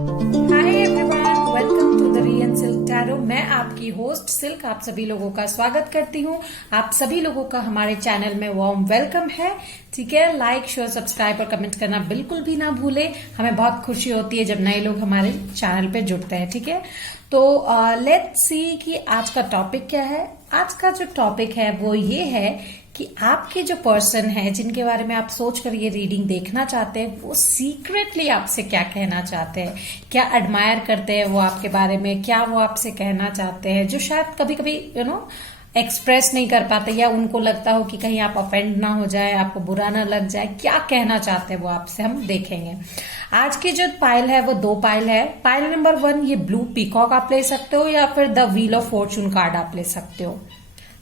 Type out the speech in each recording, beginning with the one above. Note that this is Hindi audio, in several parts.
Hi everyone, welcome to the Rian silk tarot. मैं आपकी होस्ट सिल्क आप सभी लोगों का स्वागत करती हूँ। आप सभी लोगों का हमारे चैनल में वार्म वेलकम है। ठीक है, लाइक शेयर सब्सक्राइब और कमेंट करना बिल्कुल भी ना भूले। हमें बहुत खुशी होती है जब नए लोग हमारे चैनल पे जुड़ते हैं। ठीक है, तो लेट्स सी कि आज का टॉपिक क्या है। आज का जो टॉपिक है वो ये है कि आपके जो पर्सन है जिनके बारे में आप सोच कर ये रीडिंग देखना चाहते हैं, वो सीक्रेटली आपसे क्या कहना चाहते हैं, क्या एडमायर करते हैं वो आपके बारे में, क्या वो आपसे कहना चाहते हैं, जो शायद कभी कभी एक्सप्रेस नहीं कर पाते, या उनको लगता हो कि कहीं आप ऑफेंड ना हो जाए, आपको बुरा ना लग जाए। क्या कहना चाहते हैं वो आपसे, हम देखेंगे। आज की जो पाइल है वो दो पाइल है। पाइल नंबर 1 ये ब्लू पीकॉक आप ले सकते हो, या फिर the wheel of fortune card आप ले सकते हो,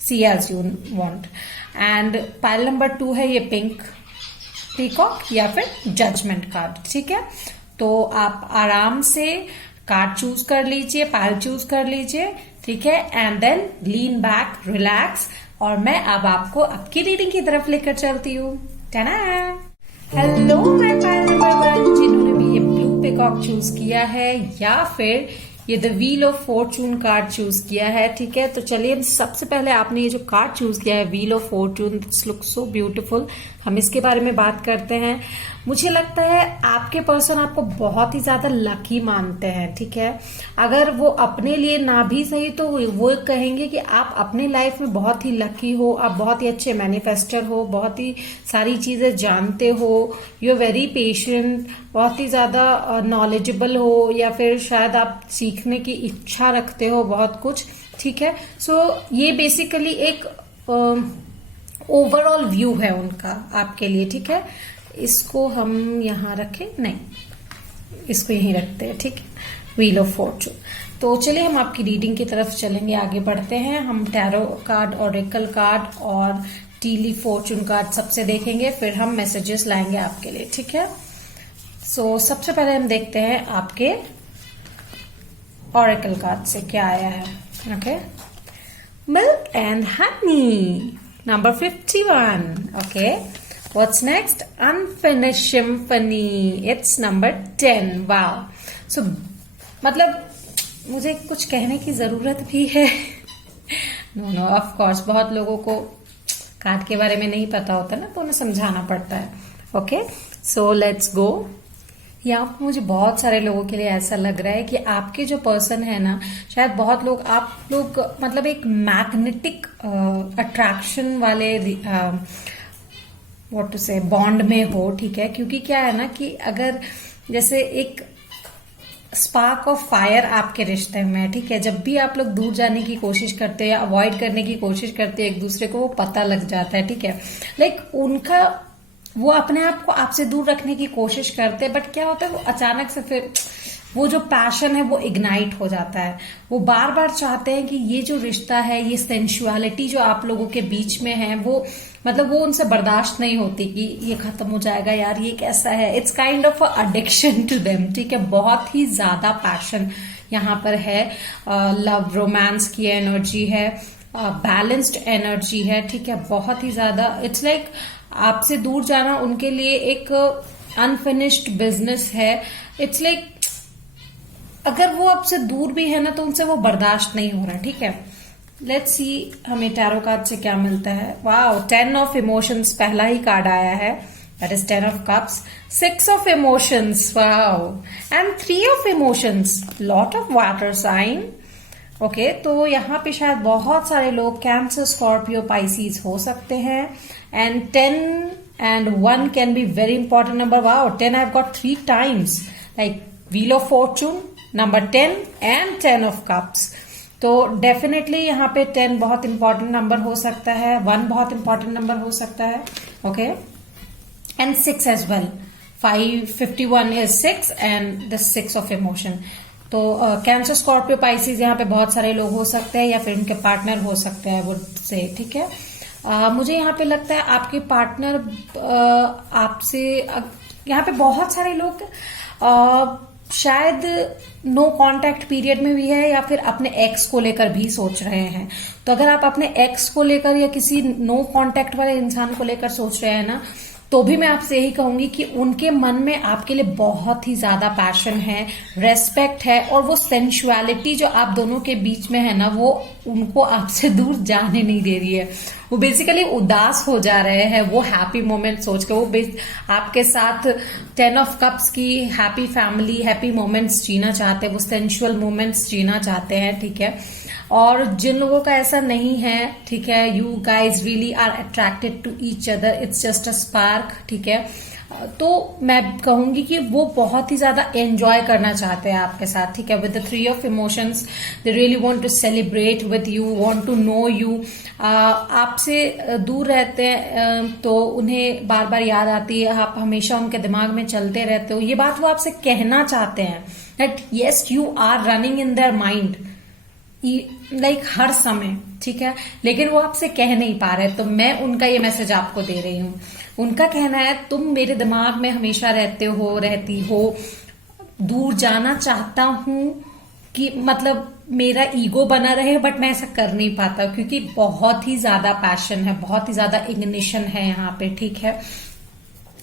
see as you want. And pile number 2 है ये पिंक पीकॉक या फिर जजमेंट कार्ड। ठीक है, तो आप आराम से कार्ड चूज कर लीजिए, पाइल चूज कर लीजिए। ठीक है, and then lean back, relax, और मैं अब आपको आपकी रीडिंग की तरफ लेकर चलती हूँ। टाना, हेलो माय पाइल नंबर 1 जिन्होंने भी ये ब्लू पीकॉक चूज किया है या फिर ये the wheel of fortune card choose किया है। ठीक है, तो चलिए सबसे पहले आपने ये जो कार्ड चूज किया है wheel of Fortune, it's look so beautiful, हम इसके बारे में बात करते हैं। मुझे लगता है आपके पर्सन आपको बहुत ही ज्यादा लकी मानते हैं। ठीक है, अगर वो अपने लिए ना भी सही तो वो कहेंगे कि आप अपने लाइफ में बहुत ही लकी हो, आप बहुत ही अच्छे मैनिफेस्टर हो, बहुत ही सारी चीजें जानते हो, यू आर वेरी पेशेंट, बहुत ही ज्यादा नॉलेजेबल हो, या फिर शायद आप सीखने की इच्छा रखते हो बहुत कुछ। ठीक है, सो ये बेसिकली एक ओवरऑल व्यू है उनका आपके लिए। ठीक है, इसको हम यहाँ रखें, नहीं इसको यहीं रखते हैं। ठीक है, व्हील ऑफ फॉर्चून। तो चलिए हम आपकी रीडिंग की तरफ चलेंगे, आगे बढ़ते हैं। हम टैरो कार्ड, ऑरेकल कार्ड और टीली फॉर्चून कार्ड सबसे देखेंगे, फिर हम मैसेजेस लाएंगे आपके लिए। ठीक है, सो सबसे पहले हम देखते हैं आपके ऑरेकल कार्ड से क्या आया है। Okay, milk and honey number 51। Okay, what's next? Unfinished symphony, it's number 10। Wow, so मतलब मुझे कुछ कहने की जरूरत भी है नो ऑफ कोर्स, बहुत लोगों को कार्ड के बारे में नहीं पता होता ना, तो उन्हें समझाना पड़ता है। Okay, so let's go. यहाँ पर मुझे बहुत सारे लोगों के लिए ऐसा लग रहा है कि आपके जो पर्सन है ना, शायद बहुत लोग, आप लोग मतलब एक मैग्नेटिक अट्रैक्शन वाले व्हाट टू से बॉन्ड में हो। ठीक है, क्योंकि क्या है ना कि अगर जैसे एक स्पार्क ऑफ फायर आपके रिश्ते में है। ठीक है, जब भी आप लोग दूर जाने की कोशिश करते हैं या अवॉइड करने की कोशिश करते हैं एक दूसरे को, वो पता लग जाता है। ठीक है, लाइक उनका वो अपने आप को आपसे दूर रखने की कोशिश करते हैं, बट क्या होता है वो अचानक से फिर वो जो पैशन है वो इग्नाइट हो जाता है। वो बार बार चाहते हैं कि ये जो रिश्ता है, ये सेंशुअलिटी जो आप लोगों के बीच में है, वो मतलब वो उनसे बर्दाश्त नहीं होती कि ये खत्म हो जाएगा यार, ये कैसा है। It's kind of addiction to them. ठीक है, बहुत ही ज्यादा पैशन यहाँ पर है, लव रोमांस की एनर्जी है, बैलेंस्ड एनर्जी है। ठीक है, बहुत ही ज्यादा, इट्स लाइक आपसे दूर जाना उनके लिए एक अनफिनिश्ड बिजनेस है। इट्स लाइक अगर वो आपसे दूर भी है ना, तो उनसे वो बर्दाश्त नहीं हो रहा। ठीक है, लेट्स सी हमें टैरो कार्ड से क्या मिलता है। वाओ, 10 ऑफ इमोशंस पहला ही कार्ड आया है, that is 10 of cups, 6 of emotions, wow, and 3 of emotions, lot of water sign. Okay, तो यहाँ पे शायद बहुत सारे लोग कैंसर, स्कॉर्पियो, पाइसीज हो सकते हैं। And 10 and 1 can be very important number. Wow, 10 I've got 3 times, like wheel of fortune, number 10 and 10 of cups. तो डेफिनेटली यहाँ पे 10 बहुत इंपॉर्टेंट नंबर हो सकता है, 1 बहुत इंपॉर्टेंट नंबर हो सकता है। Okay, and 6 as well, 51 is 6 and the 6 of emotion. तो कैंसर, स्कॉर्पियो, पाइसिस यहाँ पे बहुत सारे लोग हो सकते हैं, या फिर उनके पार्टनर हो सकते हैं वो से। ठीक है, मुझे यहाँ पे लगता है आपके पार्टनर आपसे, यहाँ पे बहुत सारे लोग शायद नो कांटेक्ट पीरियड में भी है, या फिर अपने एक्स को लेकर भी सोच रहे हैं। तो अगर आप अपने एक्स को लेकर या किसी नो कांटेक्ट वाले इंसान को लेकर सोच रहे हैं ना, तो भी मैं आपसे यही कहूंगी कि उनके मन में आपके लिए बहुत ही ज्यादा पैशन है, रेस्पेक्ट है, और वो सेंसुअलिटी जो आप दोनों के बीच में है ना, वो उनको आपसे दूर जाने नहीं दे रही है। वो बेसिकली उदास हो जा रहे हैं, वो हैप्पी मोमेंट सोच के, वो आपके साथ 10 ऑफ कप्स की हैप्पी फैमिली, हैप्पी मोमेंट्स जीना चाहते हैं, वो सेंसुअल मोमेंट्स जीना चाहते हैं, ठीक है। और जिन लोगों का ऐसा नहीं है, ठीक है, you guys really are attracted to each other, it's just a spark, ठीक है, तो मैं कहूंगी कि वो बहुत ही ज्यादा एंजॉय करना चाहते हैं आपके साथ, ठीक है। With the 3 of emotions, they really want to celebrate with you, want to know you. आपसे दूर रहते हैं तो उन्हें बार बार याद आती है, आप हमेशा उनके दिमाग में चलते रहते हो, ये बात वो आपसे कहना चाहते हैं, that yes you are running in their mind like हर समय, ठीक है, लेकिन वो आपसे कह नहीं पा रहे, तो मैं उनका ये मैसेज आपको दे रही हूँ। उनका कहना है तुम मेरे दिमाग में हमेशा रहते हो, रहती हो, दूर जाना चाहता हूं कि मतलब मेरा ईगो बना रहे, बट मैं ऐसा कर नहीं पाता क्योंकि बहुत ही ज्यादा पैशन है, बहुत ही ज्यादा इग्निशन है यहाँ पे, ठीक है।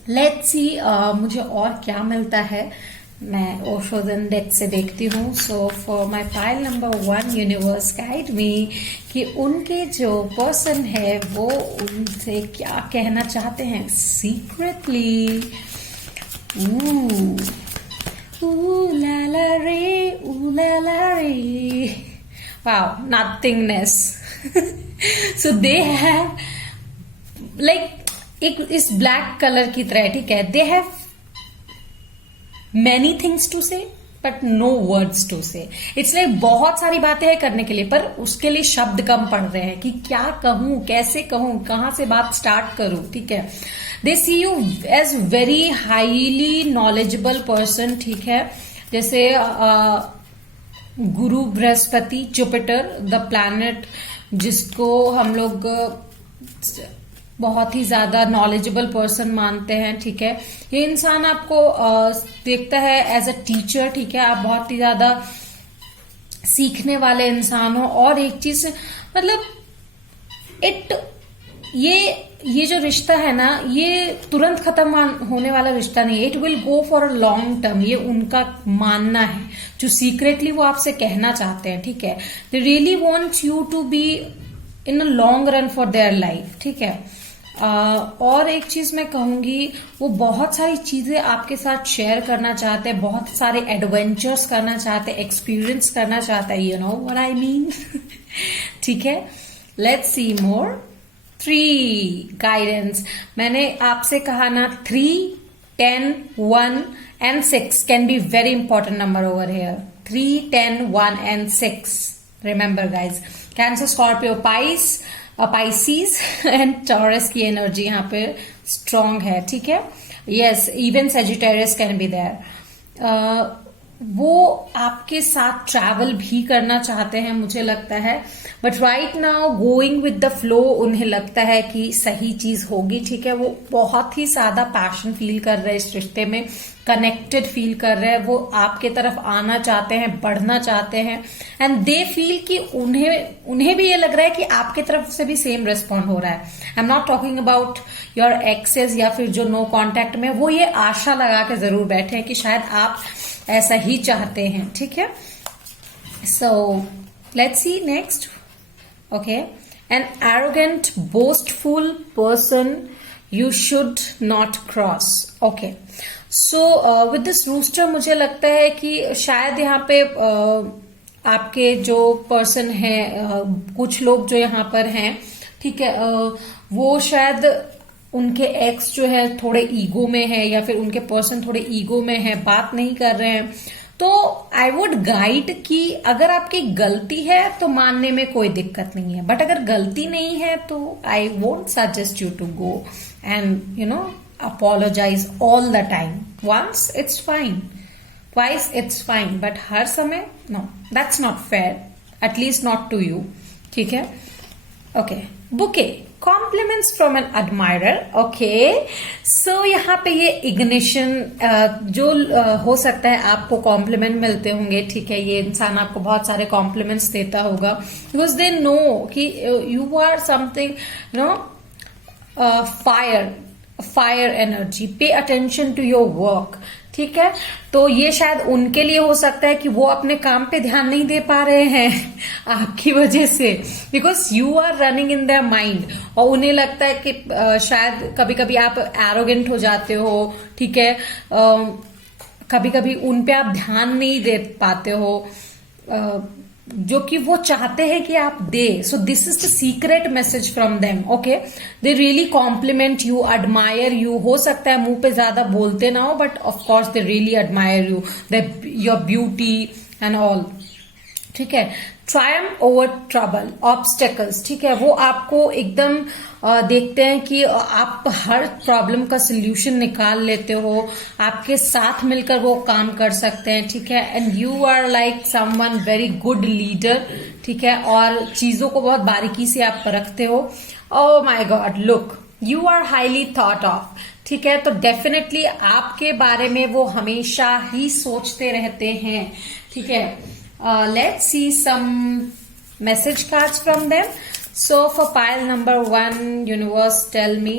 लेट्स सी मुझे और क्या मिलता है, मैं ओशो डेथ से देखती हूँ। So for my file number 1, universe guide me कि उनके जो पर्सन है वो उनसे क्या कहना चाहते हैं सीक्रेटली। ला रे, wow, nothingness. So they have like एक इस ब्लैक कलर की तरह, ठीक है, they have many things to say but no words to say. It's like बहुत सारी बातें हैं करने के लिए, पर उसके लिए शब्द कम पड़ रहे हैं कि क्या कहूं, कैसे कहूं, कहां से बात स्टार्ट करूं, ठीक है। They see you as very highly knowledgeable person, ठीक है, जैसे गुरु बृहस्पति, जुपिटर, द प्लैनेट जिसको हम लोग बहुत ही ज्यादा नॉलेजेबल पर्सन मानते हैं, ठीक है। ये इंसान आपको देखता है एज अ टीचर, ठीक है, आप बहुत ही ज्यादा सीखने वाले इंसान हो। और एक चीज मतलब ये जो रिश्ता है ना, ये तुरंत खत्म होने वाला रिश्ता नहीं है, it will go for a long term, ये उनका मानना है जो सीक्रेटली वो आपसे कहना चाहते हैं, ठीक है। They really wants you to be in a long run for their life, ठीक है। और एक चीज मैं कहूंगी, वो बहुत सारी चीजें आपके साथ शेयर करना चाहते हैं, बहुत सारे एडवेंचर्स करना चाहते हैं, एक्सपीरियंस करना चाहते हैं, you know what I mean, ठीक है। Let's C more. 3 गाइडेंस, मैंने आपसे कहा ना 3, 10, 1 and 6 can be very important number over here. 3, 10, 1 and 6. Remember guys, Cancer, Scorpio, Pisces and Taurus की एनर्जी यहाँ पे स्ट्रांग है, ठीक है। Yes, even Sagittarius can be there. वो आपके साथ ट्रैवल भी करना चाहते हैं मुझे लगता है, but right now going with the flow उन्हें लगता है कि सही चीज होगी, ठीक है। वो बहुत ही ज्यादा पैशन फील कर रहे हैं इस रिश्ते में, कनेक्टेड फील कर रहे हैं, वो आपके तरफ आना चाहते हैं, बढ़ना चाहते हैं, एंड दे फील कि उन्हें भी ये लग रहा है कि आपके तरफ से भी सेम रिस्पॉन्ड हो रहा है। I am not talking about your exes या फिर जो नो कॉन्टेक्ट में, वो ये आशा लगा के जरूर बैठे हैं कि शायद आप ऐसा ही चाहते हैं, ठीक है। So let's see next. Okay, an arrogant boastful person you should not cross. Okay, so with this rooster मुझे लगता है कि शायद यहाँ पे आपके जो पर्सन है, कुछ लोग जो यहाँ पर हैं, ठीक है, वो शायद उनके एक्स जो है थोड़े ईगो में है, या फिर उनके पर्सन थोड़े ईगो में है, बात नहीं कर रहे हैं। तो आई वुड गाइड कि अगर आपकी गलती है तो मानने में कोई दिक्कत नहीं है, बट अगर गलती नहीं है तो I won't suggest you to go and you know apologize all the time. Once it's fine, twice it's fine, but हर समय no, that's not fair, at least not to you, ठीक है। Okay, bouquet, compliments from an admirer. Okay, so यहाँ पे ये ignition जो हो सकता है आपको compliment मिलते होंगे, ठीक है, ये इंसान आपको बहुत सारे compliments देता होगा because they know कि you are something, you know, fire. Fire energy, pay attention to your work, ठीक है। तो ये शायद उनके लिए हो सकता है कि वो अपने काम पे ध्यान नहीं दे पा रहे हैं आपकी वजह से, because you are running in their mind, और उन्हें लगता है कि शायद कभी कभी आप एरोगेंट हो जाते हो, ठीक है, कभी कभी उन पे आप ध्यान नहीं दे पाते हो जो कि वो चाहते हैं कि आप दे। So this is the secret message from them, okay. They really compliment you, admire you. हो सकता है मुंह पे ज्यादा बोलते ना हो, but of course they really admire you, your beauty and all, ठीक है। ट्रायम्फ ओवर ट्रबल, ऑब्स्टेकल्स, ठीक है, वो आपको एकदम देखते हैं कि आप हर प्रॉब्लम का सोल्यूशन निकाल लेते हो, आपके साथ मिलकर वो काम कर सकते हैं, ठीक है। And you are like someone very good leader, ठीक है, और चीजों को बहुत बारीकी से आप परखते हो। Oh my god, look, you are highly thought of, ठीक है। तो डेफिनेटली आपके बारे में वो हमेशा ही सोचते रहते हैं, ठीक है। Let's see some message cards from them. So for pile number 1, universe tell me,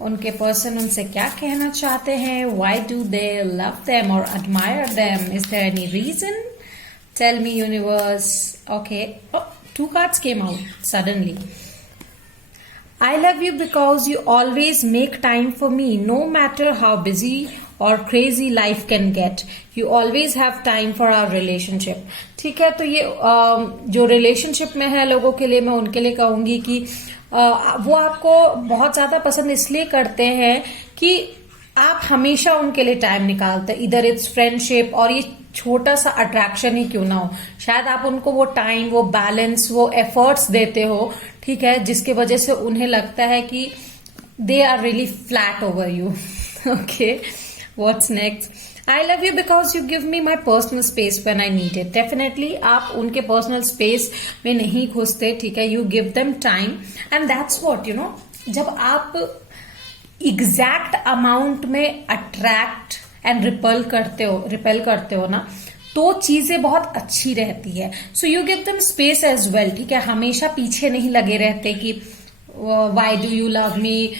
उनके पर्सन उनसे क्या कहना चाहते हैं? Why do they love them or admire them? Is there any reason? Tell me, universe. Okay. Oh, 2 cards came out suddenly. I love you because you always make time for me, no matter how busy or crazy life can get. You always have time for our relationship. ठीक है, तो ये जो रिलेशनशिप में है लोगों के लिए, मैं उनके लिए कहूंगी कि वो आपको बहुत ज्यादा पसंद इसलिए करते हैं कि आप हमेशा उनके लिए टाइम निकालते हैं, इधर इट्स फ्रेंडशिप और ये छोटा सा अट्रैक्शन ही क्यों ना हो, शायद आप उनको वो टाइम, वो बैलेंस, वो एफर्ट्स देते हो, ठीक है, जिसकी वजह से उन्हें लगता है कि they are really flat over you, okay. What's next? I love you because you give me my personal space when I need it. Definitely आप उनके पर्सनल स्पेस में नहीं घुसते, ठीक है, you give them time and that's what, you know, जब आप एग्जैक्ट अमाउंट में अट्रैक्ट एंड रिपेल करते हो ना, तो चीजें बहुत अच्छी रहती है। So you give them space as well, ठीक है, हमेशा पीछे नहीं लगे रहते कि why do you love me,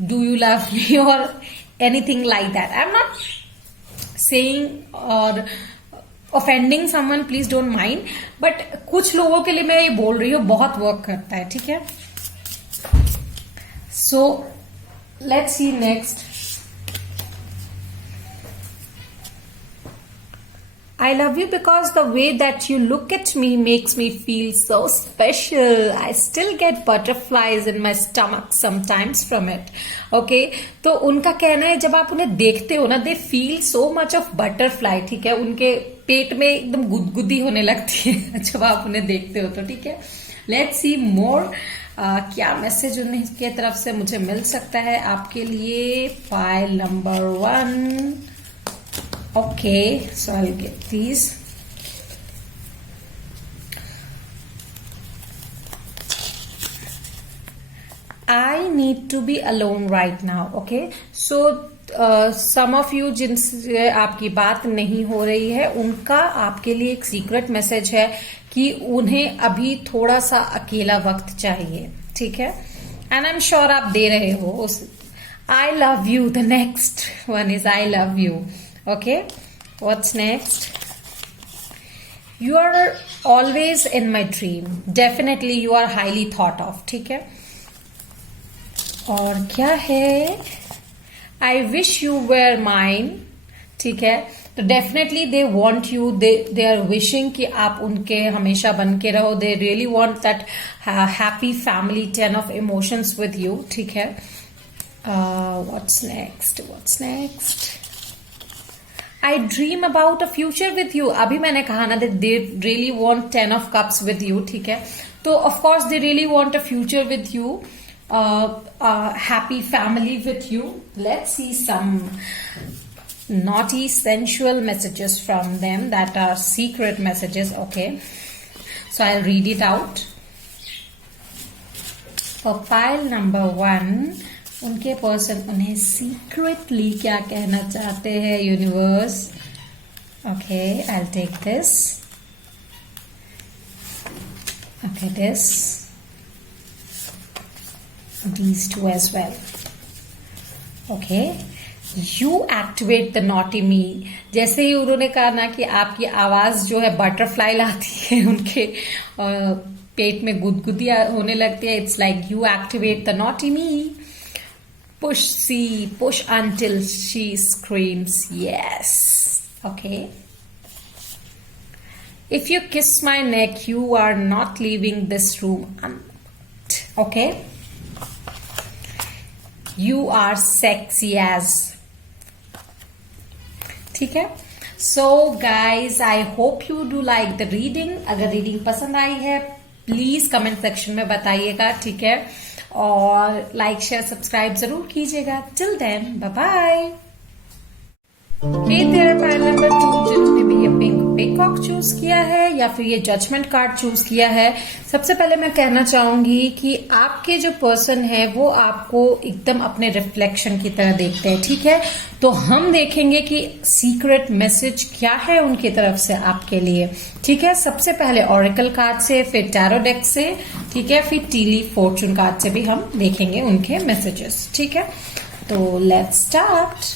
do you love me और anything like that. I am not saying और offending someone, please don't mind, but कुछ लोगों के लिए मैं ये बोल रही हूँ, बहुत वर्क करता है, ठीक है। So let's see next. I love you because the way that you look at me makes me feel so special. I still get butterflies in my stomach sometimes from it. Okay, तो उनका कहना है जब आप उन्हें देखते हो ना, they feel so much of butterfly, ठीक है, उनके पेट में एकदम गुदगुदी होने लगती है जब आप उन्हें देखते हो तो, ठीक है। Let's see more. क्या मैसेज उनके तरफ से मुझे मिल सकता है आपके लिए? File number 1. Okay, so I will get these. I need to be alone right now. Okay, so some of you जिनसे आपकी बात नहीं हो रही है, उनका आपके लिए एक सीक्रेट मैसेज है कि उन्हें अभी थोड़ा सा अकेला वक्त चाहिए, ठीक है, एंड आई एम श्योर आप दे रहे हो. I love you, the next one is I love you. Okay, what's next? You are always in my dream. Definitely you are highly thought of, ठीक है. और क्या है? I wish you were mine, ठीक है. तो definitely they want you, they are wishing कि आप उनके हमेशा बन के रहो. They really want that happy family 10 of emotions with you, ठीक है. What's next? What's next? I dream about a future with you. अभी मैंने कहा ना, दे really want 10 of cups with you, ठीक है. तो of course they really want a future with you, happy family with you. Let's see some naughty sensual messages from them that are secret messages. Okay, so I'll read it out. For pile number 1, उनके पर्सन उन्हें secretly क्या कहना चाहते हैं? Universe. Okay, I'll take this. Okay, this. these two as well. Okay, you activate the naughty me. जैसे ही उन्होंने कहा ना कि आपकी आवाज जो है बटरफ्लाई लाती है, उनके पेट में गुदगुदियां होने लगती है. It's like you activate the naughty me. Push C, push until she screams yes. Okay. If you kiss my neck, you are not leaving this room. Okay. You are sexy as. ठीक है. So guys, I hope you do like the reading. अगर रीडिंग पसंद आई है प्लीज कमेंट सेक्शन में बताइएगा. ठीक है, और लाइक शेयर सब्सक्राइब जरूर कीजिएगा. Till then bye bye. Hey there pile number 2 जिन्होंने भी ये पिंक पीकॉक चूज किया है या फिर ये जजमेंट कार्ड चूज किया है, सबसे पहले मैं कहना चाहूंगी कि आपके जो पर्सन है वो आपको एकदम अपने रिफ्लेक्शन की तरह देखते हैं. ठीक है, तो हम देखेंगे कि सीक्रेट मैसेज क्या है उनकी तरफ से आपके लिए. ठीक है, सबसे पहले ऑरेकल कार्ड से, फिर टैरो डेक से, ठीक है, फिर टीली फॉर्चून कार्ड से भी हम देखेंगे उनके मैसेजेस. ठीक है, तो let's start.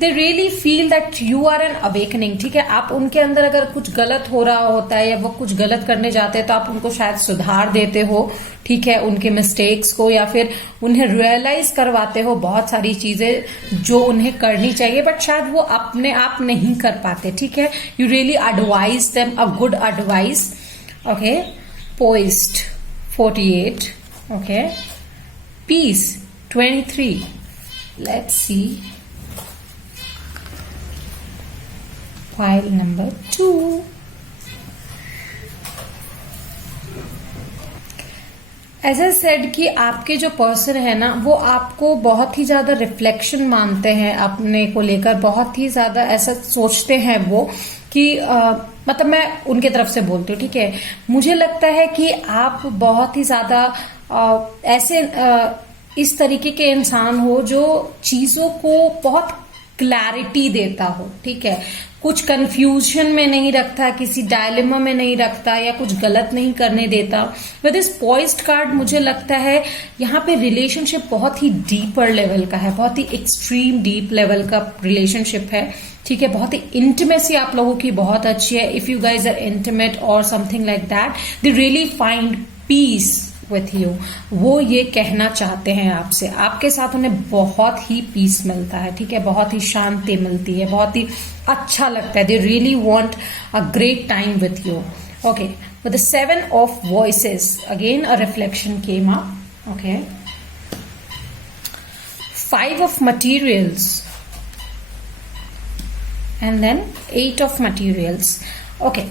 They really feel that you are an awakening. ठीक है, आप उनके अंदर अगर कुछ गलत हो रहा होता है या वो कुछ गलत करने जाते हैं तो आप उनको शायद सुधार देते हो. ठीक है, उनके मिस्टेक्स को, या फिर उन्हें रियलाइज करवाते हो बहुत सारी चीजें जो उन्हें करनी चाहिए बट शायद वो अपने आप नहीं कर पाते. ठीक है, you really advise them a good advice. Okay, poised 48. Okay, peace 23. Let's see file number 2. As I said कि आपके जो पर्सन है ना वो आपको बहुत ही ज्यादा रिफ्लेक्शन मानते हैं अपने को लेकर. बहुत ही ज्यादा ऐसा सोचते हैं वो कि मतलब मैं उनके तरफ से बोलती हूँ. ठीक है, मुझे लगता है कि आप बहुत ही ज्यादा ऐसे इस तरीके के इंसान हो जो चीजों को बहुत क्लैरिटी देता हो. ठीक है, कुछ कंफ्यूजन में नहीं रखता, किसी डायलेमा में नहीं रखता या कुछ गलत नहीं करने देता. विद इस पॉइज्ड कार्ड मुझे लगता है यहाँ पे रिलेशनशिप बहुत ही डीपर लेवल का है, बहुत ही एक्सट्रीम डीप लेवल का रिलेशनशिप है. ठीक है, बहुत ही इंटीमेसी आप लोगों की बहुत अच्छी है. If you guys are intimate और something like that, they really find peace with you. वो ये कहना चाहते हैं आपसे, आपके साथ उन्हें बहुत ही पीस मिलता है. ठीक है, बहुत ही शांति मिलती है, बहुत ही अच्छा लगता है. They really want a great time with you. Okay, with the 7 of voices again a reflection came up. Okay, 5 of materials and then 8 of materials. Okay,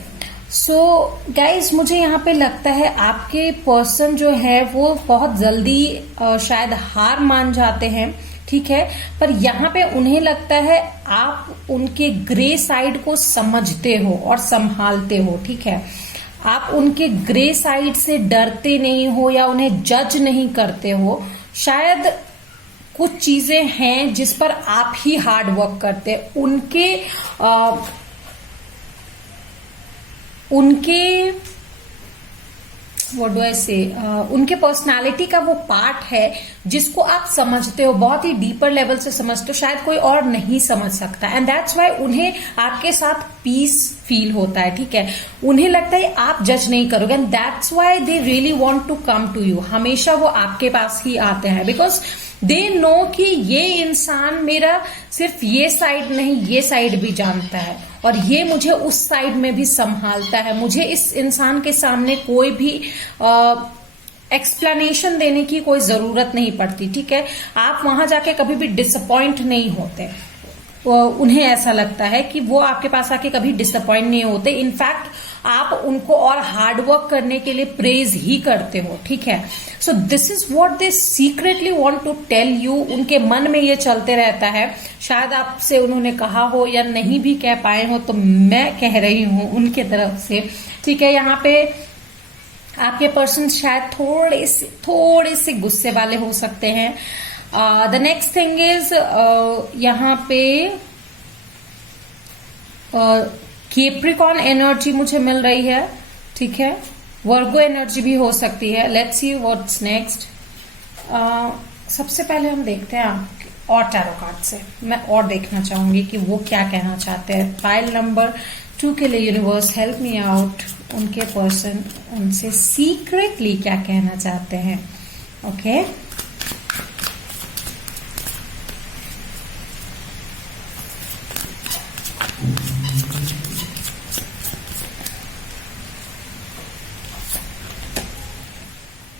so guys मुझे यहाँ पे लगता है आपके पर्सन जो है वो बहुत जल्दी शायद हार मान जाते हैं. ठीक है, पर यहाँ पे उन्हें लगता है आप उनके ग्रे साइड को समझते हो और संभालते हो. ठीक है, आप उनके ग्रे साइड से डरते नहीं हो या उन्हें जज नहीं करते हो. शायद कुछ चीजें हैं जिस पर आप ही हार्ड वर्क करते हैं. उनके व्हाट डू आई से उनके पर्सनालिटी का वो पार्ट है जिसको आप समझते हो, बहुत ही डीपर लेवल से समझते हो, शायद कोई और नहीं समझ सकता. एंड दैट्स वाई उन्हें आपके साथ पीस फील होता है. ठीक है, उन्हें लगता है आप जज नहीं करोगे and that's why they really want to come to you. हमेशा वो आपके पास ही आते हैं बिकॉज दे नो कि ये इंसान मेरा सिर्फ ये साइड नहीं ये साइड भी जानता है और ये मुझे उस साइड में भी संभालता है. मुझे इस इंसान के सामने कोई भी एक्सप्लेनेशन देने की कोई जरूरत नहीं पड़ती. ठीक है, आप वहां जाके कभी भी डिसअपॉइंट नहीं होते. उन्हें ऐसा लगता है कि वो आपके पास आके कभी डिसअपॉइंट नहीं होते. इनफैक्ट आप उनको और हार्डवर्क करने के लिए प्रेज ही करते हो. ठीक है, so this is what they secretly want to tell you. उनके मन में ये चलते रहता है. शायद आपसे उन्होंने कहा हो या नहीं भी कह पाए हो, तो मैं कह रही हूं उनके तरफ से. ठीक है, यहाँ पे आपके पर्सन शायद थोड़े से गुस्से वाले हो सकते हैं. द नेक्स्ट थिंग इज यहाँ पे कैप्रिकॉर्न एनर्जी मुझे मिल रही है. ठीक है, वर्गो एनर्जी भी हो सकती है. Let's see what's next. सबसे पहले हम देखते हैं और टैरो कार्ड से मैं और देखना चाहूंगी कि वो क्या कहना चाहते हैं। फाइल नंबर 2 के लिए यूनिवर्स हेल्प मी आउट, उनके पर्सन उनसे सीक्रेटली क्या कहना चाहते हैं। Okay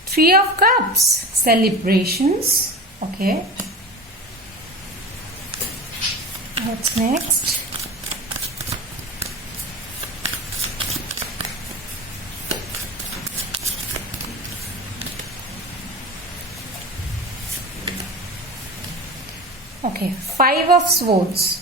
Three of Cups, celebrations. Okay. What's next? Okay, Five of Swords.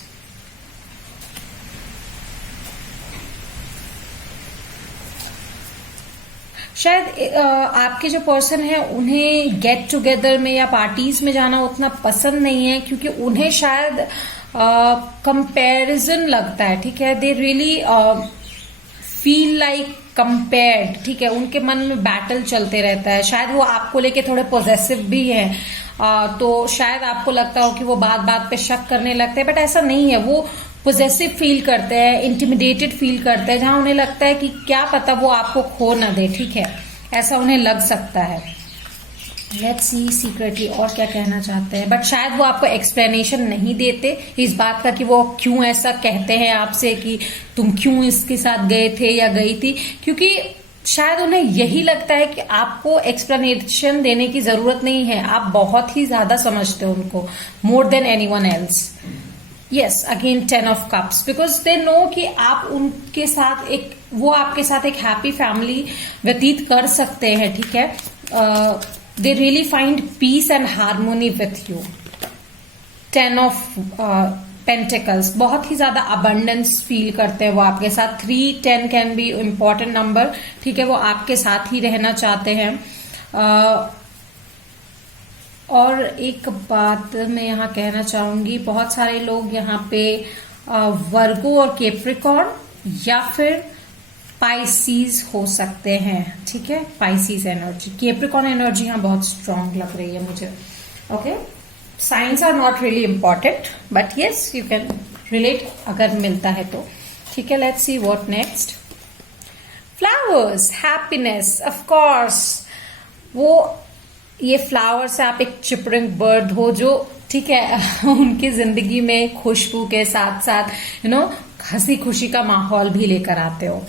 शायद आपके जो पर्सन है उन्हें गेट टुगेदर में या पार्टीज में जाना उतना पसंद नहीं है, क्योंकि उन्हें शायद कंपैरिजन लगता है। ठीक है, they really feel like compared. ठीक है, उनके मन में बैटल चलते रहता है। शायद वो आपको लेके थोड़े पॉजेसिव भी हैं, तो शायद आपको लगता हो कि वो बात बात पे शक करने लगते हैं, बट ऐसा नहीं है। वो पॉजेसिव फील करते हैं, इंटिमिडेटेड फील करते हैं, जहां उन्हें लगता है कि क्या पता वो आपको खो ना दे। ठीक है, ऐसा उन्हें लग सकता है। लेट्स सी सीक्रेटली और क्या कहना चाहते हैं, बट शायद वो आपको एक्सप्लेनेशन नहीं देते इस बात का कि वो क्यों ऐसा कहते हैं आपसे, कि तुम क्यों इसके साथ गए थे या गई थी, क्योंकि शायद उन्हें यही लगता है कि आपको एक्सप्लेनेशन देने की जरूरत नहीं है। आप बहुत ही ज्यादा समझते हो उनको, more than anyone else. Yes, again 10 of cups, because they know कि आप उनके साथ वो आपके साथ एक हैप्पी फैमिली व्यतीत कर सकते हैं। ठीक है, they really find piece and harmony with you. 10 of pentacles, बहुत ही ज्यादा अबंडेंस फील करते हैं वो आपके साथ। 3, 10 कैन बी इम्पोर्टेंट नंबर। ठीक है, वो आपके साथ ही रहना चाहते हैं। और एक बात मैं यहाँ कहना चाहूंगी, बहुत सारे लोग यहाँ पे वर्गो और कैप्रिकॉर्न या फिर पाइसीज हो सकते हैं। ठीक है, पाइसीज एनर्जी, कैप्रिकॉर्न एनर्जी यहाँ बहुत स्ट्रांग लग रही है मुझे। Okay, signs are not really important, but yes you can relate अगर मिलता है तो। ठीक है, let's see what next. Flowers, happiness, of course. वो ये फ्लावर से आप एक चिपरिंग बर्ड हो जो, ठीक है, उनकी जिंदगी में खुशबू के साथ साथ हंसी खुशी का माहौल भी लेकर आते हो।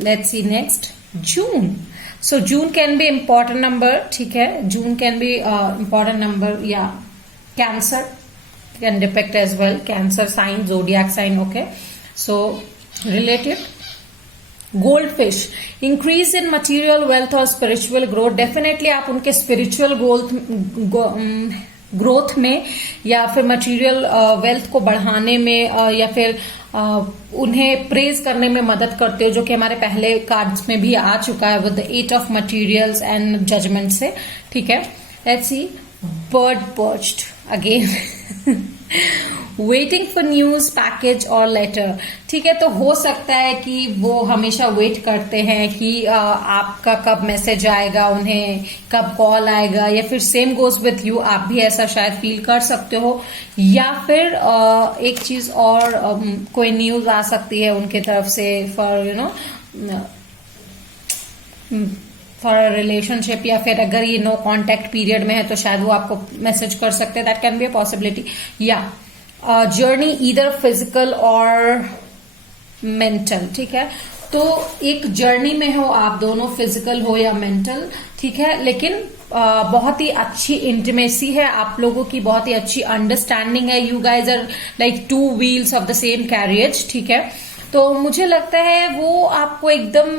Let's see next, June. So June can be important number. ठीक है, June can be important number, या Cancer can depict as well, Cancer sign, zodiac sign. Okay, so related. Gold fish, increase in material wealth और स्पिरिचुअल ग्रोथ। डेफिनेटली आप उनके स्पिरिचुअल ग्रोथ में या फिर मटेरियल वेल्थ को बढ़ाने में या फिर उन्हें प्रेज करने में मदद करते हो, जो कि हमारे पहले कार्ड्स में भी आ चुका है with the 8 of materials and judgment से। ठीक है, let's see, bird perched again waiting for news, package और लेटर। ठीक है, तो हो सकता है कि वो हमेशा वेट करते हैं कि आपका कब मैसेज आएगा, उन्हें कब कॉल आएगा, या फिर सेम गोज विथ यू, आप भी ऐसा शायद फील कर सकते हो। या फिर एक चीज और, कोई न्यूज आ सकती है उनके तरफ से फॉर फॉर रिलेशनशिप, या फिर अगर ये नो कॉन्टेक्ट पीरियड में है तो शायद वो आपको मैसेज कर सकते हैं। That can be a possibility. या जर्नी ईदर फिजिकल और मेंटल। ठीक है, तो एक जर्नी में हो आप दोनों, फिजिकल हो या मेंटल। ठीक है, लेकिन बहुत ही अच्छी इंटीमेसी है आप लोगों की, बहुत ही अच्छी अंडरस्टैंडिंग है। You guys are like 2 wheels of the same carriage. ठीक है, तो मुझे लगता है वो आपको एकदम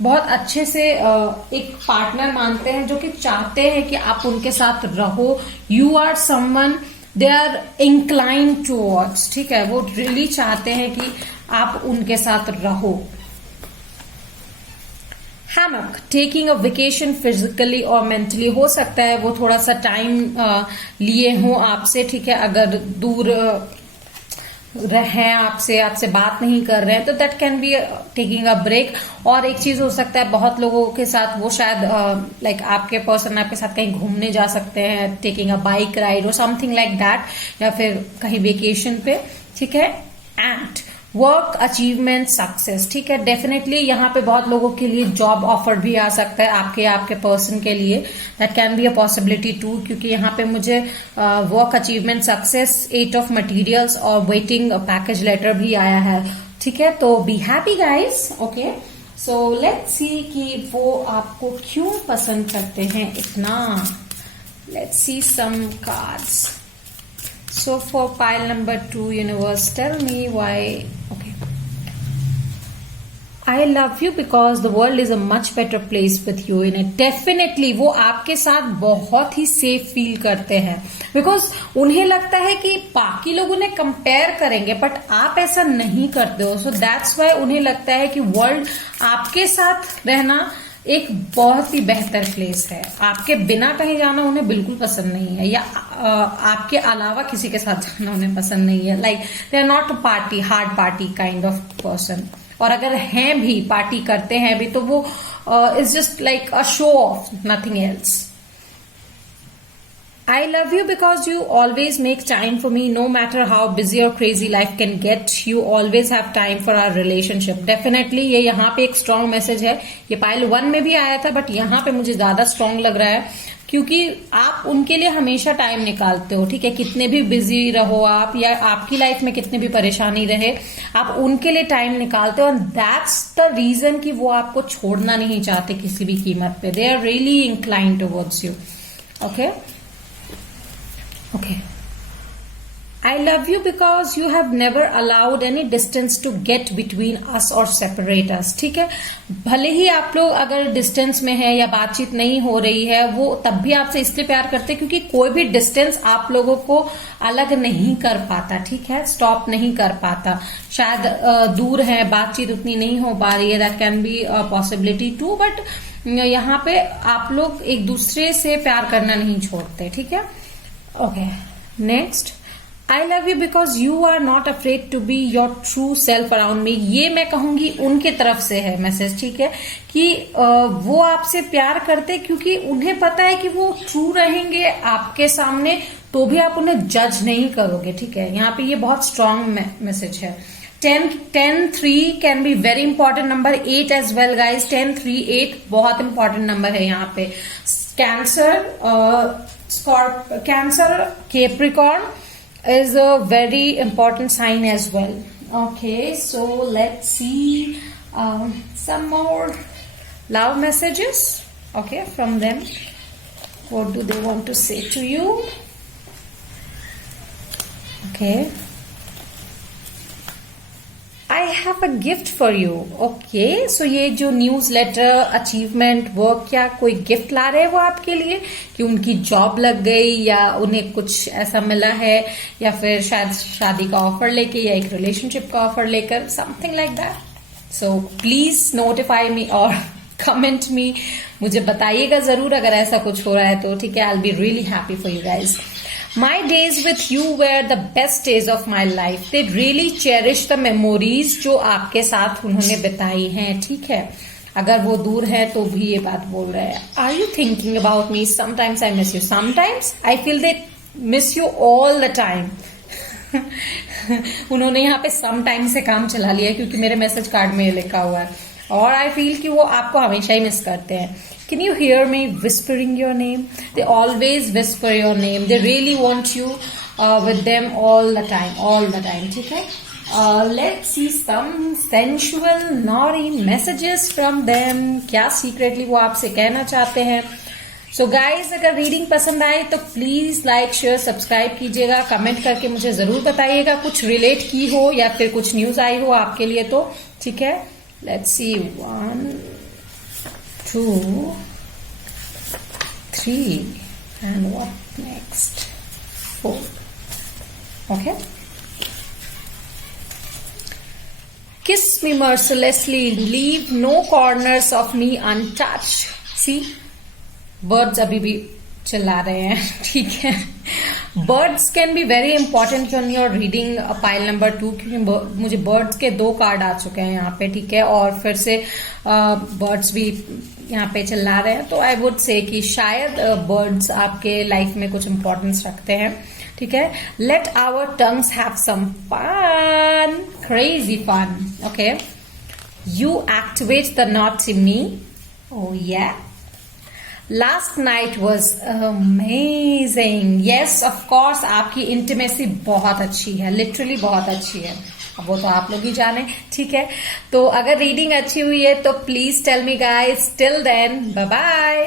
बहुत अच्छे से एक पार्टनर मानते हैं, जो कि चाहते हैं कि आप उनके साथ रहो। You are someone they are incline towards. ठीक है, वो रियली चाहते हैं कि आप उनके साथ रहो। Hammock, taking a vacation physically और मेंटली। हो सकता है वो थोड़ा सा टाइम लिए हों आपसे। ठीक है, अगर दूर हैं आपसे बात नहीं कर रहे हैं, तो that can be taking a break. और एक चीज हो सकता है, बहुत लोगों के साथ वो शायद लाइक आपके पर्सन आपके साथ कहीं घूमने जा सकते हैं, टेकिंग अ बाइक राइड और समथिंग लाइक दैट, या फिर कहीं वेकेशन पे, ठीक है। एंड वर्क अचीवमेंट सक्सेस, ठीक है, डेफिनेटली यहाँ पे बहुत लोगों के लिए जॉब ऑफर भी आ सकता है आपके पर्सन के लिए, that can be a possibility too, क्योंकि यहाँ पे मुझे work achievement success, 8 of materials और वेटिंग पैकेज लेटर भी आया है, ठीक है। तो be happy guys, okay. So let's see कि वो आपको क्यों पसंद करते हैं इतना। Let's see some cards. So for pile number 2, universe, tell me why. Okay. I love you because the world is a much better place with you in it. Definitely वो आपके साथ बहुत ही सेफ फील करते हैं, बिकॉज उन्हें लगता है कि बाकी लोग उन्हें कंपेयर करेंगे, बट आप ऐसा नहीं करते हो। सो दैट्स वाई उन्हें लगता है कि वर्ल्ड आपके साथ रहना एक बहुत ही बेहतर प्लेस है। आपके बिना कहीं जाना उन्हें बिल्कुल पसंद नहीं है, या आपके अलावा किसी के साथ जाना उन्हें पसंद नहीं है। Like they are not a party, hard party kind of person. और अगर हैं भी, पार्टी करते हैं भी, तो वो is just like a show off, nothing else. I love you because you always make time for me, no matter how busy or crazy life can get. You always have time for our relationship. Definitely ये यहाँ पे एक strong message है। ये पाइल 1 में भी आया था, बट यहाँ पे मुझे ज्यादा strong लग रहा है, क्योंकि आप उनके लिए हमेशा टाइम निकालते हो, ठीक है। कितने भी बिजी रहो आप, या आपकी लाइफ में कितनी भी परेशानी रहे, आप उनके लिए टाइम निकालते हो। एंड दैट्स द रीजन कि वो आपको छोड़ना नहीं चाहते किसी भी कीमत पे। They are really inclined towards you, okay. Okay. I love you because you have never allowed any distance to get between us or separate us. ठीक है, भले ही आप लोग अगर डिस्टेंस में है या बातचीत नहीं हो रही है, वो तब भी आपसे इसलिए प्यार करते हैं क्योंकि कोई भी डिस्टेंस आप लोगों को अलग नहीं कर पाता, ठीक है, स्टॉप नहीं कर पाता। शायद दूर है, बातचीत उतनी नहीं हो पा रही है, that can be a possibility too, but यहाँ पे आप लोग एक दूसरे से प्यार करना नहीं छोड़ते, ठीक है। Okay, next, I love you because you are not afraid to be your true self around me. ये मैं कहूंगी उनके तरफ से है मैसेज, ठीक है, कि वो आपसे प्यार करते क्योंकि उन्हें पता है कि वो ट्रू रहेंगे आपके सामने, तो भी आप उन्हें जज नहीं करोगे, ठीक है। यहाँ पे ये बहुत स्ट्रांग मैसेज है। 10-3 can be very important number, 8 as well guys. 10-3-8 बहुत इंपॉर्टेंट नंबर है यहाँ पे। Cancer, Capricorn is a very important sign as well. Okay, so let's see some more love messages, okay, from them. What do they want to say to you? Okay. I have a gift for you. Okay, so ये जो न्यूज लेटर, अचीवमेंट, वर्क, क्या कोई गिफ्ट ला रहे हैं वो आपके लिए, कि उनकी जॉब लग गई या उन्हें कुछ ऐसा मिला है, या फिर शायद शादी का ऑफर लेके या एक रिलेशनशिप का ऑफर लेकर, something like that. So please notify मी और कमेंट मी, मुझे बताइएगा जरूर अगर ऐसा कुछ हो रहा है तो, ठीक है। I will be really happy for you guys. My days with you were the best days of my life. They really cherish the memories जो आपके साथ उन्होंने बिताई हैं, ठीक है। अगर वो दूर है तो भी ये बात बोल रहे हैं। Are you thinking about me? Sometimes I miss you. Sometimes I feel they miss you all the time. उन्होंने यहाँ पे समटाइम से काम चला लिया क्योंकि मेरे मैसेज कार्ड में लिखा हुआ है, और आई फील कि वो आपको हमेशा ही मिस करते हैं। Can you hear me whispering your name? They always whisper your name. They really want you with them all the time, ठीक है। Let's see some sensual, naughty messages from them. क्या secretly वो आपसे कहना चाहते हैं। So guys, अगर रीडिंग पसंद आए तो प्लीज लाइक, शेयर, सब्सक्राइब कीजिएगा, कमेंट करके मुझे जरूर बताइएगा, कुछ रिलेट की हो या फिर कुछ न्यूज आई हो आपके लिए तो, ठीक है। Let's see, 1, 2, 3, and what next? 4. Okay. Kiss me mercilessly, leave no corners of me untouched. See, birds अभी भी चिल्ला रहे हैं, ठीक है। Birds can be very important on your reading pile number 2, क्योंकि मुझे बर्ड्स के 2 कार्ड आ चुके हैं यहाँ पे, ठीक है, और फिर से बर्ड्स भी यहाँ पे चिल्ला रहे हैं, तो आई वुड से कि शायद बर्ड्स आपके लाइफ में कुछ इंपॉर्टेंस रखते हैं, ठीक है। Let our tongues have some fun, crazy fun, okay. You activate the knot in me, oh yeah, last night was amazing, yes of course, आपकी इंटीमेसी बहुत अच्छी है, लिटरली बहुत अच्छी है, अब वो तो आप लोग ही जाने, ठीक है। तो अगर रीडिंग अच्छी हुई है तो please tell me guys, till then bye bye.